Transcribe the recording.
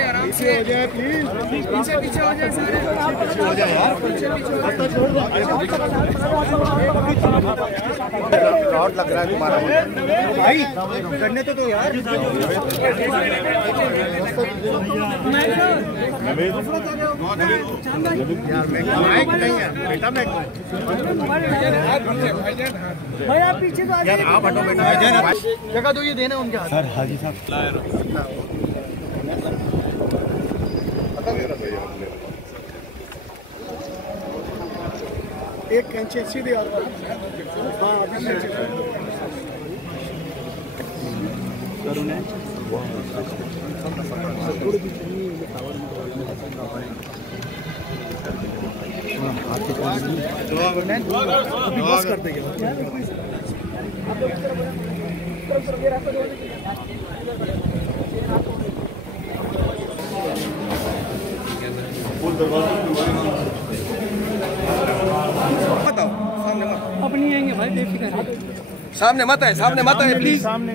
आराम से हो जाए प्लीज। पीछे पीछे हो जाए सारे, पीछे हो जाए यार, पीछे पीछे रॉड लग रहा है तुम्हारा भाई, करने तो यार। माइक नहीं है बेटा, मैं भाई आप पीछे तो यार, आप हटो बेटा, जगह तो ये देना उनके हाथ। सर हाजी साहब एक कैंची सीधे आ रहा है। हाँ कर देंगे। अपनी आएंगे भाई, बेफिक्र। सामने मत है, सामने मत है प्लीज। सामने